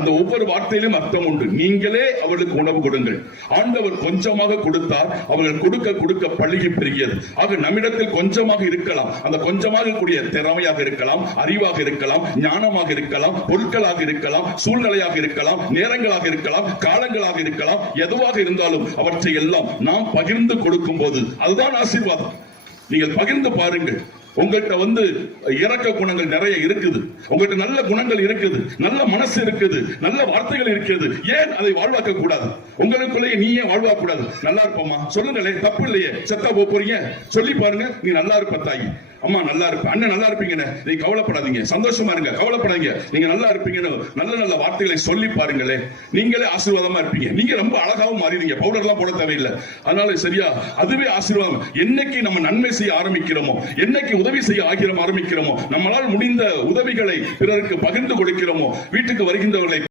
அந்த ஒவ்வொரு வார்த்தையிலும் அர்த்தம் உண்டு. நீங்களே அவர்களுக்கு உணவு கொடுங்கள். ஆண்டவர் கொஞ்சமாக கொடுத்தார், அவர்கள் கொடுக்க கொடுக்க பழுகி பெருகியது. ஆக நம்மிடத்தில் கொஞ்சமாக இருக்கலாம், அந்த கொஞ்சமாக கூடிய திறமையாக இருக்கலாம், அறிவாக இருக்கலாம், ஞானமாக இருக்கலாம், பொருட்களாக இருக்கலாம், சூழ்நிலையாக இருக்கலாம், நேரங்களாக இருக்கலாம், காலங்களாக இருக்கலாம். எதுவாக இருந்தாலும் அவற்றை எல்லாம் நாம் பகிர்ந்து கொடுக்கும் போது அதுதான் ஆசீர்வாதம். நீங்கள் பகிர்ந்து பாருங்கள். உங்கள்கிட்ட இரக்க குணங்கள் நிறைய இருக்குது, உங்கள்கிட்ட நல்ல குணங்கள் இருக்குது, நல்ல மனசு இருக்குது, நல்ல வார்த்தைகள் இருக்குது. ஏன் அதை வாழ்வாக்க கூடாது? உங்களுக்குள்ளேயே நீ ஏன் வாழ்வாக்க கூடாது? நல்லா இருப்போமா சொல்லுங்களே, தப்பு இல்லையே. செத்தா போறீங்க சொல்லி பாருங்க, நீ நல்லா இருப்ப தாய், அம்மா நல்லா இருப்ப, அண்ணன் நல்லா இருப்பீங்க, நீ கவலைப்படாதீங்க, சந்தோஷமா இருங்க, கவலைப்படாதீங்க, நீங்க நல்லா இருப்பீங்கன்னு நல்ல நல்ல வார்த்தைகளை சொல்லி பாருங்களே, நீங்களே ஆசீர்வாதமா இருப்பீங்க. நீங்க ரொம்ப அழகாவும் மாறிடுங்க, பவுடர் எல்லாம் போட தேவையில்லை. அதனால சரியா, அதுவே ஆசீர்வாதம். என்னைக்கு நம்ம நன்மை செய்ய ஆரம்பிக்கிறோமோ, என்னைக்கு உதவி செய்ய ஆரம்பிக்கிறோமோ, நம்மளால் முடிந்த உதவிகளை பிறருக்கு பகிர்ந்து கொடுக்கிறோமோ, வீட்டுக்கு வருகின்றவர்களை